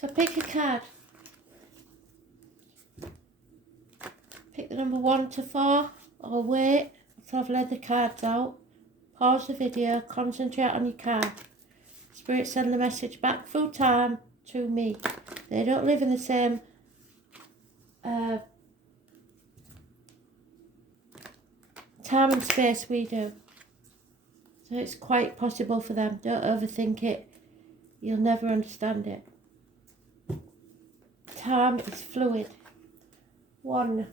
So pick a card. Pick the number 1 to 4 or wait until I've laid the cards out. Pause the video, concentrate on your card. Spirit send the message back through time to me. They don't live in the same time and space we do. So it's quite possible for them. Don't overthink it. You'll never understand it. Time is fluid. 1,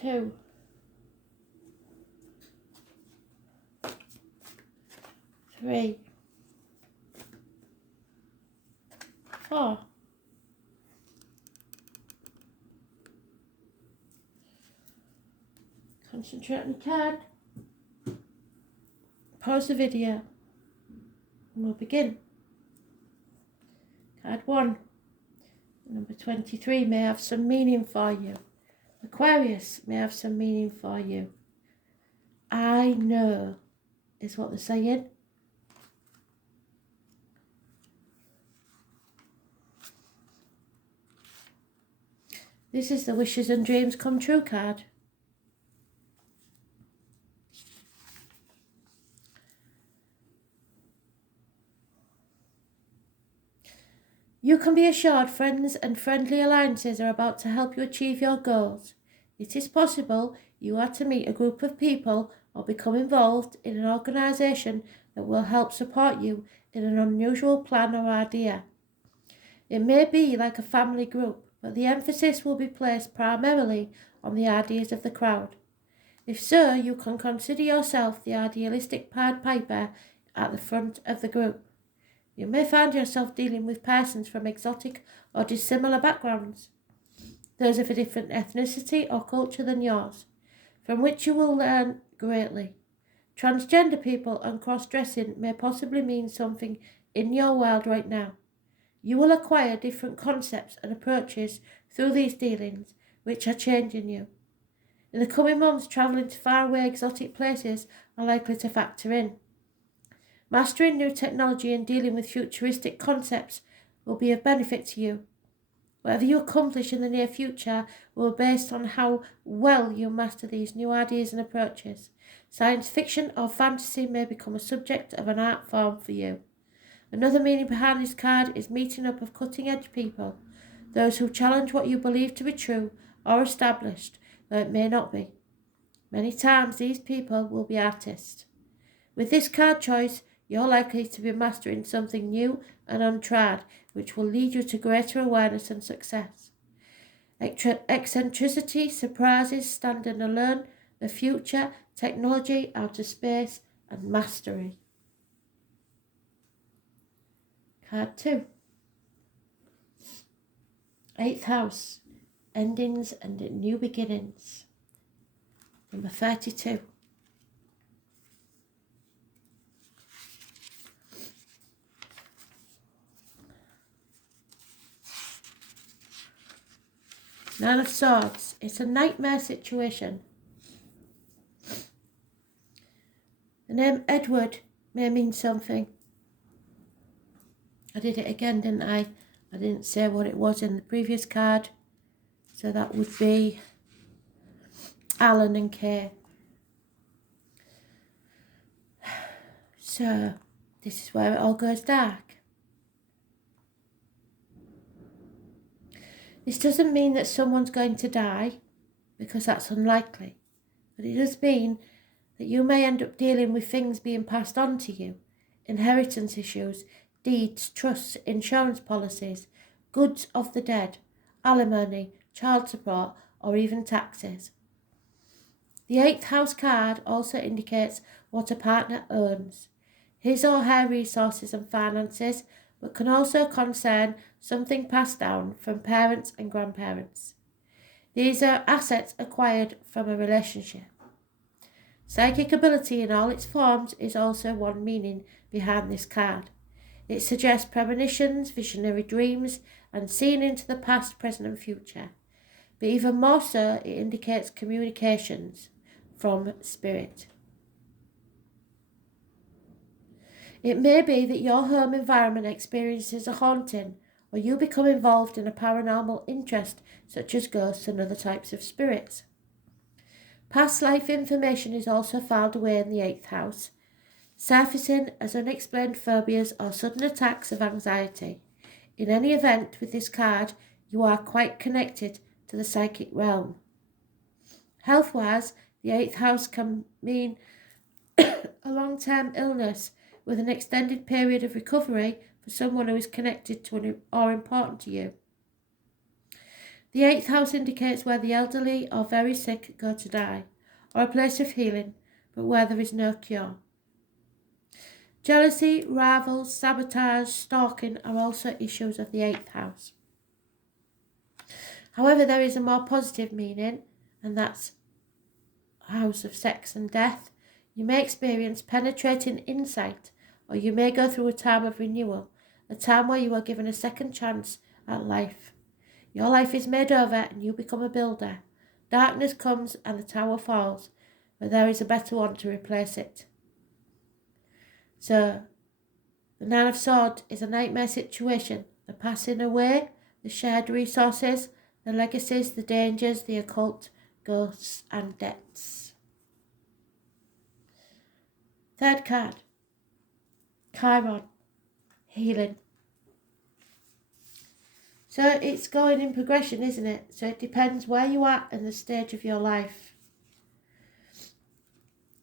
2, 3, 4. Concentrate on the card. Pause the video. And we'll begin. Card 1. Number 23 may have some meaning for you. Aquarius may have some meaning for you. I know is what they're saying. This is the Wishes and Dreams Come True card. You can be assured friends and friendly alliances are about to help you achieve your goals. It is possible you are to meet a group of people or become involved in an organisation that will help support you in an unusual plan or idea. It may be like a family group, but the emphasis will be placed primarily on the ideas of the crowd. If so, you can consider yourself the idealistic Pied Piper at the front of the group. You may find yourself dealing with persons from exotic or dissimilar backgrounds, those of a different ethnicity or culture than yours, from which you will learn greatly. Transgender people and cross-dressing may possibly mean something in your world right now. You will acquire different concepts and approaches through these dealings, which are changing you. In the coming months, travelling to faraway exotic places are likely to factor in. Mastering new technology and dealing with futuristic concepts will be of benefit to you. Whatever you accomplish in the near future will be based on how well you master these new ideas and approaches. Science fiction or fantasy may become a subject of an art form for you. Another meaning behind this card is meeting up of cutting-edge people, those who challenge what you believe to be true or established, though it may not be. Many times these people will be artists. With this card choice, you're likely to be mastering something new and untried, which will lead you to greater awareness and success. Eccentricity, surprises, standing alone, the future, technology, outer space, and mastery. Card 2. 8th house, endings and new beginnings. Number 32. Nine of Swords. It's a nightmare situation. The name Edward may mean something. I did it again, didn't I? I didn't say what it was in the previous card. So that would be Alan and Kay. So this is where it all goes dark. This doesn't mean that someone's going to die, because that's unlikely. But it does mean that you may end up dealing with things being passed on to you, inheritance issues, deeds, trusts, insurance policies, goods of the dead, alimony, child support, or even taxes. The 8th house card also indicates what a partner owns, his or her resources and finances, but can also concern something passed down from parents and grandparents. These are assets acquired from a relationship. Psychic ability in all its forms is also one meaning behind this card. It suggests premonitions, visionary dreams, and seeing into the past, present and future. But even more so, it indicates communications from spirit. It may be that your home environment experiences a haunting, or you become involved in a paranormal interest, such as ghosts and other types of spirits. Past life information is also filed away in the 8th house, surfacing as unexplained phobias or sudden attacks of anxiety. In any event, with this card, you are quite connected to the psychic realm. Health-wise, the 8th house can mean a long-term illness with an extended period of recovery for someone who is connected to or important to you. The 8th house indicates where the elderly or very sick go to die, or a place of healing, but where there is no cure. Jealousy, rivals, sabotage, stalking are also issues of the 8th house. However, there is a more positive meaning, and that's house of sex and death. You may experience penetrating insight, or you may go through a time of renewal, a time where you are given a second chance at life. Your life is made over and you become a builder. Darkness comes and the tower falls, but there is a better one to replace it. So, the 9 of Swords is a nightmare situation. The passing away, the shared resources, the legacies, the dangers, the occult, ghosts and debts. Third card, Chiron, healing. So it's going in progression, isn't it? So it depends where you are in the stage of your life.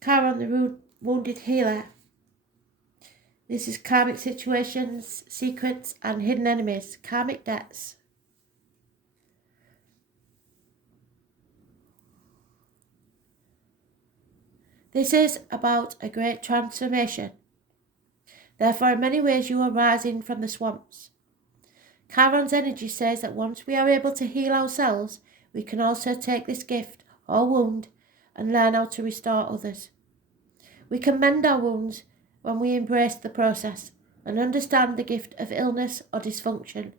Chiron, the wounded healer. This is karmic situations, secrets and hidden enemies, karmic debts. This is about a great transformation. Therefore, in many ways, you are rising from the swamps. Chiron's energy says that once we are able to heal ourselves, we can also take this gift or wound and learn how to restore others. We can mend our wounds when we embrace the process and understand the gift of illness or dysfunction.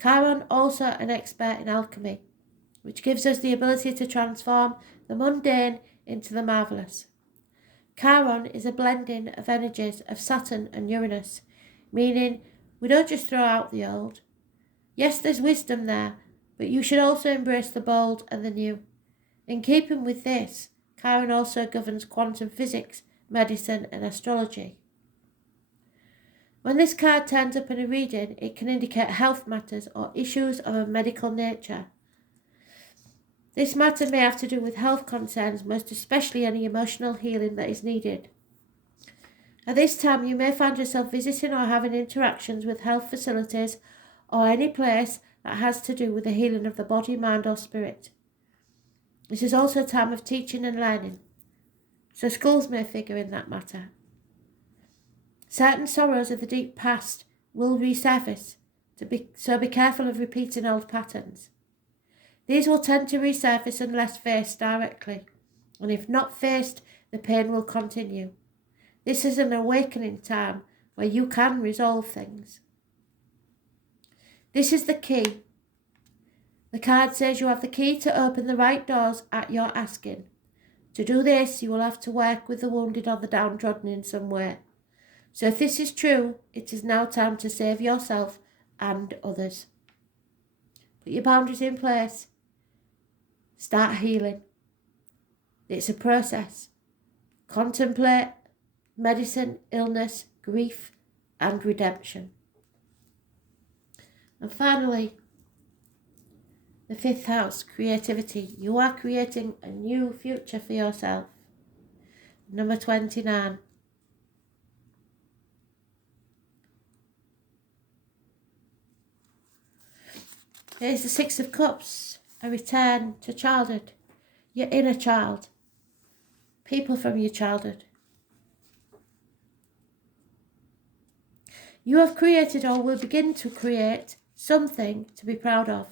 Chiron also an expert in alchemy, which gives us the ability to transform the mundane into the marvellous. Chiron is a blending of energies of Saturn and Uranus, meaning we don't just throw out the old. Yes, there's wisdom there, but you should also embrace the bold and the new. In keeping with this, Chiron also governs quantum physics, medicine and astrology. When this card turns up in a reading, it can indicate health matters or issues of a medical nature. This matter may have to do with health concerns, most especially any emotional healing that is needed. At this time, you may find yourself visiting or having interactions with health facilities or any place that has to do with the healing of the body, mind or spirit. This is also a time of teaching and learning, so schools may figure in that matter. Certain sorrows of the deep past will resurface, so be careful of repeating old patterns. These will tend to resurface unless faced directly, and if not faced, the pain will continue. This is an awakening time where you can resolve things. This is the key. The card says you have the key to open the right doors at your asking. To do this, you will have to work with the wounded or the downtrodden in some way. So if this is true, it is now time to save yourself and others. Put your boundaries in place. Start healing. It's a process. Contemplate medicine, illness, grief, and redemption. And finally, the 5th house, creativity. You are creating a new future for yourself. Number 29. Here's the 6 of Cups, a return to childhood, your inner child, people from your childhood. You have created or will begin to create something to be proud of.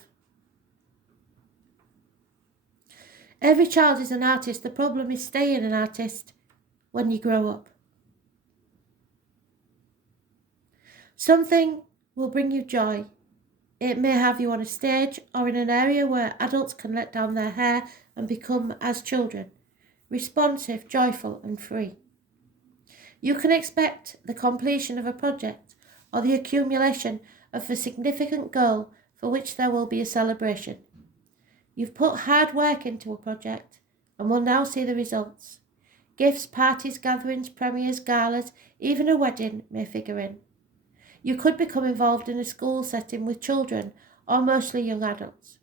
Every child is an artist. The problem is staying an artist when you grow up. Something will bring you joy. It may have you on a stage or in an area where adults can let down their hair and become as children, responsive, joyful and free. You can expect the completion of a project or the accumulation of a significant goal for which there will be a celebration. You've put hard work into a project and will now see the results. Gifts, parties, gatherings, premieres, galas, even a wedding may figure in. You could become involved in a school setting with children or mostly young adults.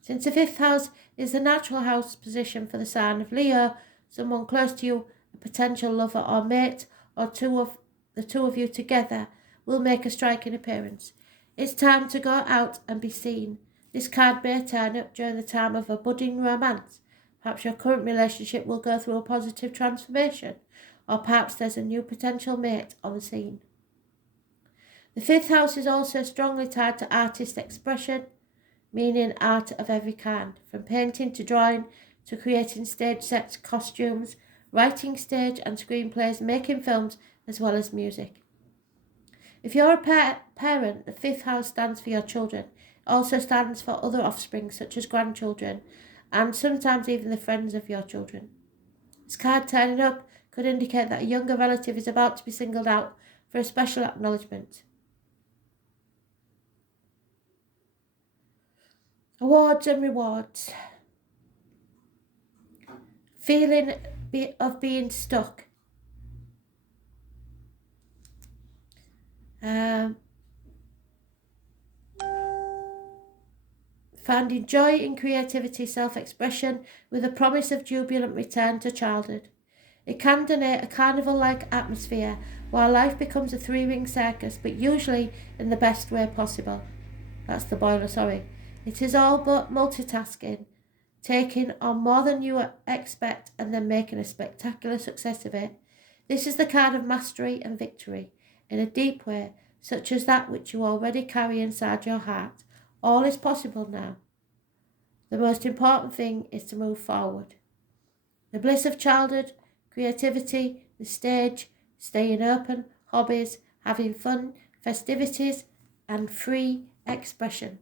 Since the 5th house is the natural house position for the sign of Leo, someone close to you, a potential lover or mate, or the two of you together will make a striking appearance. It's time to go out and be seen. This card may turn up during the time of a budding romance. Perhaps your current relationship will go through a positive transformation, or perhaps there's a new potential mate on the scene. The 5th house is also strongly tied to artist expression, meaning art of every kind, from painting to drawing to creating stage sets, costumes, writing stage and screenplays, making films, as well as music. If you're a parent, the 5th house stands for your children. It also stands for other offspring, such as grandchildren, and sometimes even the friends of your children. This card turning up could indicate that a younger relative is about to be singled out for a special acknowledgement. Awards and rewards. Feeling of being stuck. Finding joy in creativity, self-expression, with a promise of jubilant return to childhood. It can denote a carnival-like atmosphere, while life becomes a three-ring circus, but usually in the best way possible. That's the boiler, sorry. It is all but multitasking, taking on more than you expect and then making a spectacular success of it. This is the card of mastery and victory, in a deep way, such as that which you already carry inside your heart. All is possible now. The most important thing is to move forward. The bliss of childhood, creativity, the stage, staying open, hobbies, having fun, festivities, and free expression.